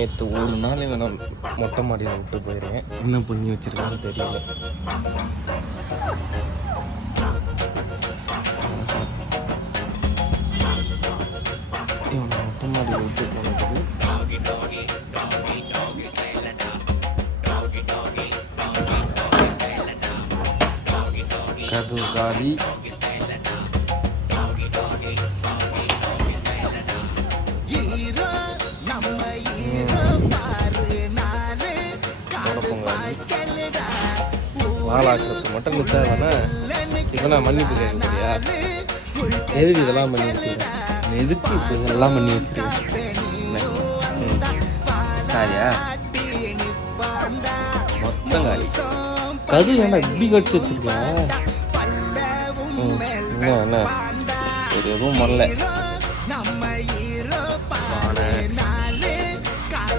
நேற்று ஒரு நாள் இவனை மொட்டை மாடியில் விட்டு போயிடுறேன். என்ன பண்ணி வச்சுருக்கான்னு தெரியல. இவனை மொட்டை மாடியில் விட்டு போனதுக்கு கதவு காலி. வாழாக்கிறதுக்கு மட்டும் கொடுத்தாதானே இதெல்லாம் மன்னிப்பு கேட்கறியா? எதுக்கு இதெல்லாம் பண்ணி வச்சுருக்கேன்? எதுக்கு இப்போ இதெல்லாம் பண்ணி வச்சுருக்கேன்? சாரியா மொத்தம் காலி. கது வேண்டாம் இப்படி கடிச்சு வச்சிருக்கேன். என்ன என்ன சரி எதுவும் வரல.